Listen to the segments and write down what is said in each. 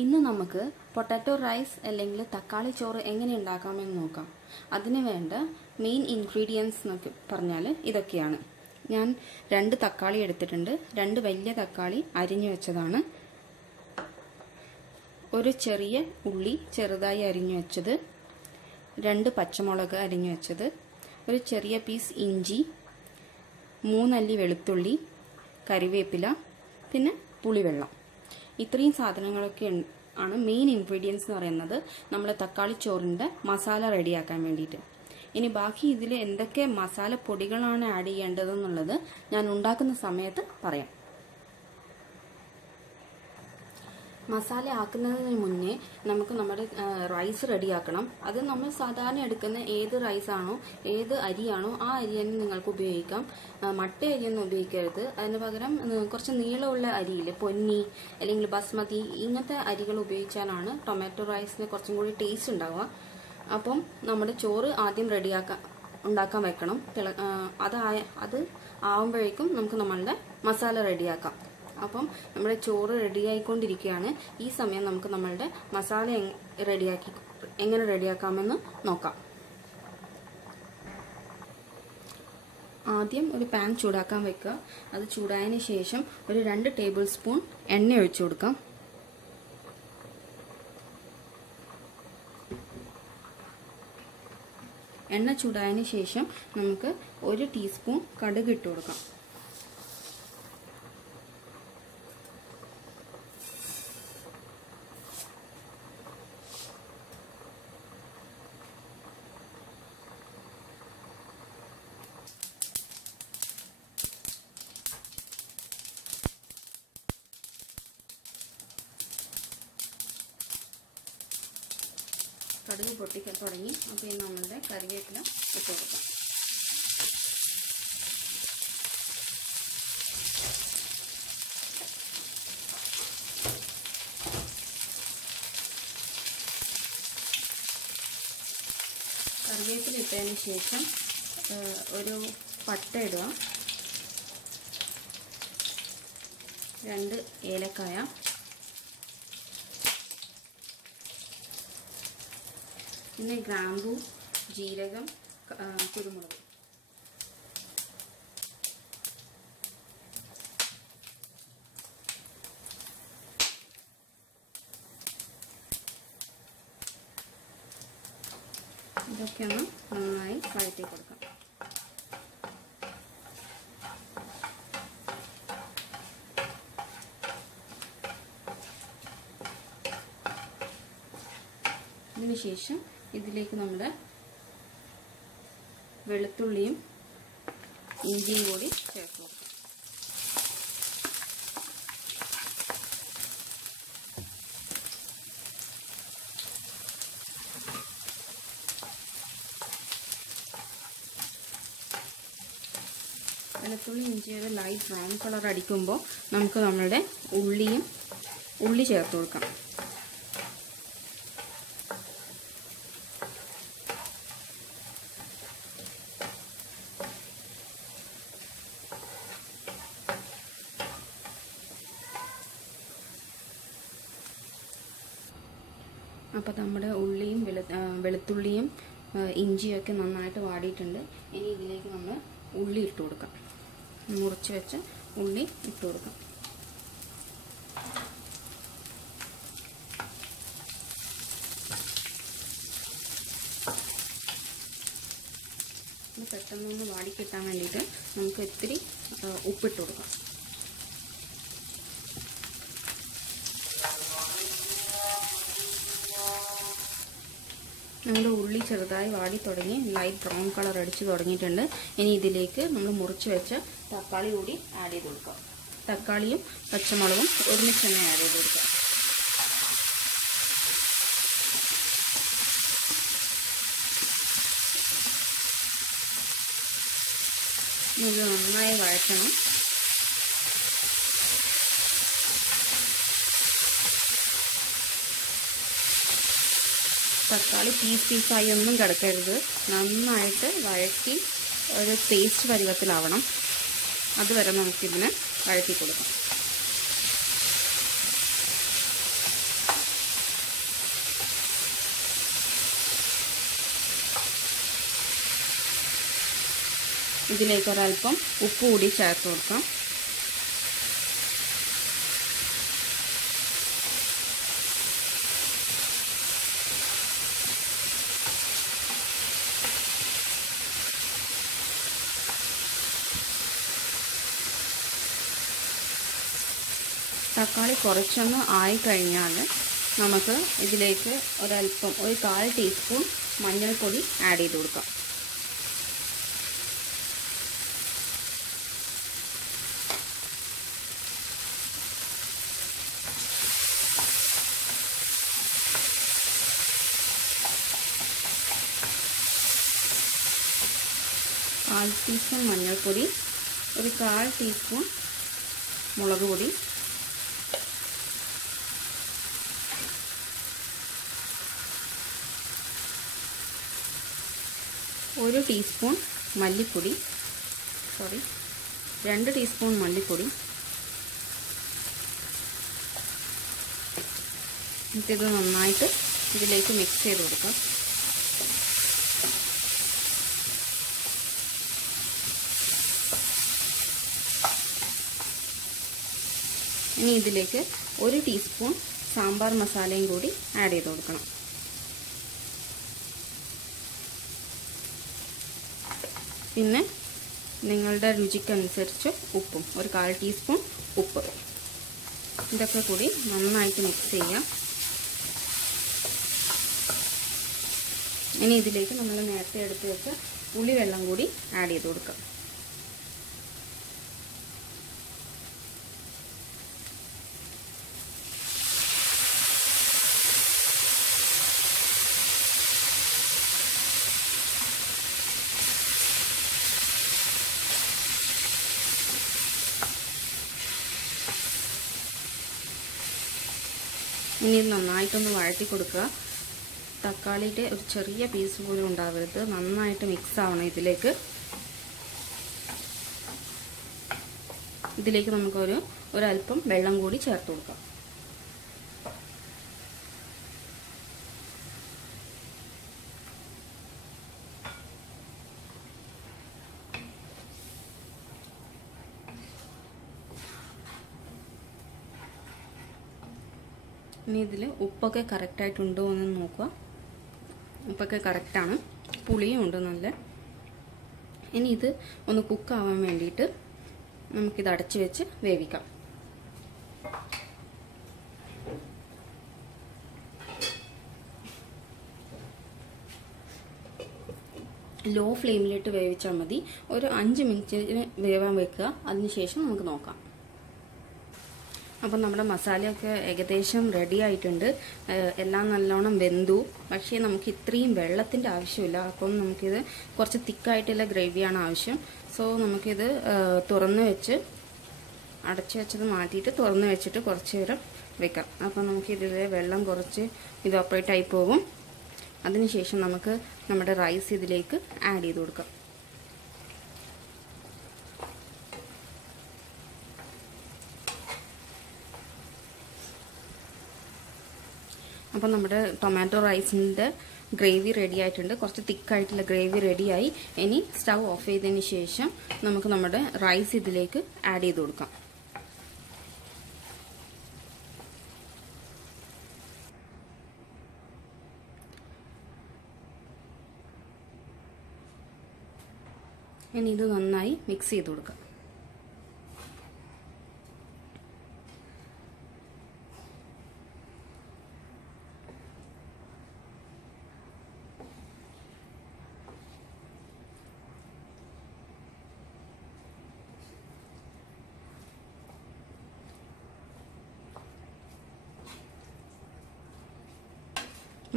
ഇന്ന് നമുക്ക് potato rice അല്ലെങ്കിൽ തക്കാളി ചോറ് എങ്ങനെ ഉണ്ടാക്കാമെന്ന് നോക്കാം. അതിന് വേണ്ട മെയിൻ ഇൻഗ്രീഡിയൻസ് എന്നൊക്കെ പറഞ്ഞാൽ ഇതൊക്കെയാണ്. ഞാൻ 2 തക്കാളി എടുത്തിട്ടുണ്ട്. 2 വലിയ തക്കാളി അരിഞ്ഞു വെച്ചതാണ്. ഒരു ചെറിയ ഉള്ളി ചെറുതായി അരിഞ്ഞു വെച്ചത്, 2 പച്ചമുളക് അരിഞ്ഞു വെച്ചത്, ഒരു ചെറിയ പീസ് ഇഞ്ചി, 3 അല്ലി വെളുത്തുള്ളി, കറിവേപ്പില, പിന്നെ പുളിവെള്ളം. ഇത്രയും സാധനങ്ങളൊക്കെ ആണ് മെയിൻ ഇൻഗ്രീഡിയൻസ് എന്ന് പറയുന്നത് നമ്മൾ തക്കാളി ചോറിൻ്റെ മസാല റെഡിയാക്കാൻ വേണ്ടിയിട്ട്. ഇനി ബാക്കി ഇതിൽ എന്തൊക്കെ മസാല പൊടികളാണ് ആഡ് ചെയ്യേണ്ടതെന്നുള്ളത് ഞാൻ ഉണ്ടാക്കുന്ന സമയത്ത് പറയാം. മസാല ആക്കുന്നതിന് മുന്നേ നമുക്ക് നമ്മുടെ റൈസ് റെഡിയാക്കണം. അത് നമ്മൾ സാധാരണ എടുക്കുന്ന ഏത് റൈസാണോ ഏത് അരിയാണോ ആ അരി തന്നെ നിങ്ങൾക്ക് ഉപയോഗിക്കാം. മട്ട അരിയൊന്നും ഉപയോഗിക്കരുത്. അതിന് പകരം കുറച്ച് നീളമുള്ള അരിയില്ലേ, പൊന്നി അല്ലെങ്കിൽ ബസ്മതി, ഇങ്ങനത്തെ അരികൾ ഉപയോഗിച്ചാലാണ് ടൊമാറ്റോ റൈസിന് കുറച്ചും കൂടി ടേസ്റ്റ് ഉണ്ടാവുക. അപ്പം നമ്മുടെ ചോറ് ആദ്യം ഉണ്ടാക്കാൻ വെക്കണം. അത് ആവുമ്പോഴേക്കും നമുക്ക് നമ്മളുടെ മസാല റെഡിയാക്കാം. അപ്പം നമ്മുടെ ചോറ് റെഡിയായിക്കൊണ്ടിരിക്കുകയാണ്. ഈ സമയം നമുക്ക് നമ്മളുടെ മസാല എങ്ങനെ റെഡിയാക്കാമെന്ന് നോക്കാം. ആദ്യം ഒരു പാൻ ചൂടാക്കാൻ വെക്കുക. അത് ചൂടായതിന് ശേഷം ഒരു 2 ടേബിൾ സ്പൂൺ എണ്ണ ഒഴിച്ചു കൊടുക്കാം. എണ്ണ ചൂടായതിന് ശേഷം നമുക്ക് 1 ടീസ്പൂൺ കടുക് ഇട്ട് കൊടുക്കാം. കടുക് പൊട്ടിക്കാൻ തുടങ്ങി. അപ്പോൾ നമ്മളുടെ കറിവേപ്പില ഇട്ട് കൊടുക്കാം. കറിവേപ്പില ഇട്ടതിന് ശേഷം ഒരു പട്ട ഇടുക, 2 ഏലക്കായ, പിന്നെ ഗ്രാമ്പൂ, ജീരകം, കുരുമുളക്. ഇതൊക്കെ ഒന്ന് നന്നായി വഴറ്റി കൊടുക്കാം. ഇതിനുശേഷം ഇതിലേക്ക് നമ്മുടെ വെളുത്തുള്ളിയും ഇഞ്ചിയും കൂടി ചേർത്ത് കൊടുക്കാം. വെളുത്തുള്ളി ഇഞ്ചിയുടെ ലൈറ്റ് ബ്രൗൺ കളർ അടിക്കുമ്പോൾ നമുക്ക് നമ്മളുടെ ഉള്ളി ചേർത്ത് കൊടുക്കാം. അപ്പോൾ നമ്മുടെ ഉള്ളിയും വെളുത്തുള്ളിയും ഇഞ്ചിയൊക്കെ നന്നായിട്ട് വാടിയിട്ടുണ്ട്. ഇനി ഇതിലേക്ക് നമ്മൾ ഉള്ളി ഇട്ട് കൊടുക്കാം. മുറിച്ച് വെച്ച ഉള്ളി ഇട്ട് കൊടുക്കാം. ഇത് പെട്ടെന്നൊന്ന് വാടിക്കിട്ടാൻ വേണ്ടിയിട്ട് നമുക്ക് ഇത്തിരി ഉപ്പിട്ട് കൊടുക്കാം. നമ്മുടെ ഉള്ളി ചെറുതായി വാടി തുടങ്ങി ലൈറ്റ് ബ്രൗൺ കളർ അടിച്ച് തുടങ്ങിയിട്ടുണ്ട്. ഇനി ഇതിലേക്ക് നമ്മൾ മുറിച്ച് വെച്ച തക്കാളി കൂടി ആഡ് ചെയ്ത് കൊടുക്കുക. തക്കാളിയും പച്ചമുളകും ഒരുമിച്ച് തന്നെ ആഡ് ചെയ്ത് കൊടുക്കുക. ഇത് നന്നായി വഴറ്റണം. തക്കാളി പീസായി ഒന്നും കിടക്കരുത്. നന്നായിട്ട് വഴറ്റി ഒരു പേസ്റ്റ് പരുവത്തിലാവണം. അതുവരെ നമുക്കിതിനെ വഴറ്റി കൊടുക്കാം. ഇതിലേക്ക് ഒരല്പം ഉപ്പ് കൂടി ചേർത്ത് കൊടുക്കാം. തക്കാളി കുറച്ചൊന്ന് ആയിക്കഴിഞ്ഞാൽ നമുക്ക് ഇതിലേക്ക് ഒരല്പം 1/4 ടീസ്പൂൺ മഞ്ഞൾപ്പൊടി ആഡ് ചെയ്ത് കൊടുക്കാം. കാൽ ടീസ്പൂൺ മഞ്ഞൾപ്പൊടി, 1/4 ടീസ്പൂൺ മുളക് പൊടി, 1 ടീസ്പൂൺ മല്ലിപ്പൊടി, 2 ടീസ്പൂൺ മല്ലിപ്പൊടി. ഇത് നന്നായിട്ട് ഇതിലേക്ക് മിക്സ് ചെയ്ത് കൊടുക്കാം. ഇനി ഇതിലേക്ക് 1 ടീസ്പൂൺ സാമ്പാർ മസാലയും കൂടി ആഡ് ചെയ്ത് കൊടുക്കണം. പിന്നെ നിങ്ങളുടെ രുചിക്കനുസരിച്ച് ഉപ്പും, 1/4 ടീസ്പൂൺ ഉപ്പ്. ഇതൊക്കെ കൂടി നന്നായിട്ട് മിക്സ് ചെയ്യാം. ഇനി ഇതിലേക്ക് നമ്മൾ നേരത്തെ എടുത്ത് വെച്ച പുളിവെള്ളം കൂടി ആഡ് ചെയ്ത് കൊടുക്കാം. ഇനി ഇത് നന്നായിട്ടൊന്ന് വഴറ്റി കൊടുക്കുക. തക്കാളിയുടെ ഒരു ചെറിയ പീസ് പോലും ഉണ്ടാവരുത്. നന്നായിട്ട് മിക്സ് ആവണം ഇതിലേക്ക്. ഇതിലേക്ക് നമുക്ക് ഒരല്പം വെള്ളം കൂടി ചേർത്ത് കൊടുക്കാം. ഇനി ഇതിൽ ഉപ്പൊക്കെ കറക്റ്റായിട്ടുണ്ടോ എന്ന് നോക്കുക. ഉപ്പൊക്കെ കറക്റ്റാണ്, പുളിയും ഉണ്ട് നല്ല. ഇനി ഇത് ഒന്ന് കുക്കാവാൻ വേണ്ടിയിട്ട് നമുക്കിത് അടച്ച് വെച്ച് വേവിക്കാം. ലോ ഫ്ലെയിമിലിട്ട് വേവിച്ചാൽ മതി. ഒരു 5 മിനിറ്റ് വേവാൻ വെക്കുക. അതിനുശേഷം നമുക്ക് നോക്കാം. അപ്പം നമ്മുടെ മസാലയൊക്കെ ഏകദേശം റെഡി ആയിട്ടുണ്ട്. എല്ലാം നല്ലോണം വെന്തു. പക്ഷേ നമുക്ക് ഇത്രയും വെള്ളത്തിൻ്റെ ആവശ്യമില്ല. അപ്പം നമുക്കിത് കുറച്ച് തിക്കായിട്ടുള്ള ഗ്രേവിയാണ് ആവശ്യം. സോ നമുക്കിത് തുറന്ന് വെച്ച് അടച്ചു വെച്ചത് മാറ്റിയിട്ട് തുറന്ന് വെച്ചിട്ട് കുറച്ച് നേരം വെക്കാം. അപ്പം നമുക്കിതിലെ വെള്ളം കുറച്ച് ഇവാപ്പറേറ്റ് ആയി പോകും. അതിനുശേഷം നമുക്ക് നമ്മുടെ റൈസ് ഇതിലേക്ക് ആഡ് ചെയ്ത് കൊടുക്കാം. അപ്പം നമ്മുടെ ടൊമാറ്റോ റൈസിൻ്റെ ഗ്രേവി റെഡി ആയിട്ടുണ്ട്. കുറച്ച് തിക്കായിട്ടുള്ള ഗ്രേവി റെഡിയായി. ഇനി സ്റ്റവ് ഓഫ് ചെയ്തതിന് ശേഷം നമുക്ക് നമ്മുടെ റൈസ് ഇതിലേക്ക് ആഡ് ചെയ്ത് കൊടുക്കാം. ഇനി ഇത് നന്നായി മിക്സ് ചെയ്ത് കൊടുക്കാം.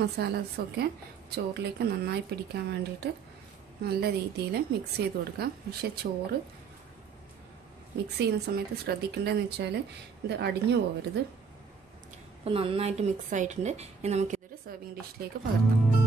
മസാലാസൊക്കെ ചോറിലേക്ക് നന്നായി പിടിക്കാൻ വേണ്ടിയിട്ട് നല്ല രീതിയിൽ മിക്സ് ചെയ്ത് കൊടുക്കാം. പക്ഷേ ചോറ് മിക്സ് ചെയ്യുന്ന സമയത്ത് ശ്രദ്ധിക്കേണ്ടതെന്ന് വെച്ചാൽ ഇത് അടിഞ്ഞു പോകരുത്. അപ്പോൾ നന്നായിട്ട് മിക്സ് ആയിട്ടുണ്ട്. ഇനി നമുക്കിതൊരു സെർവിങ് ഡിഷിലേക്ക് പകർത്താം.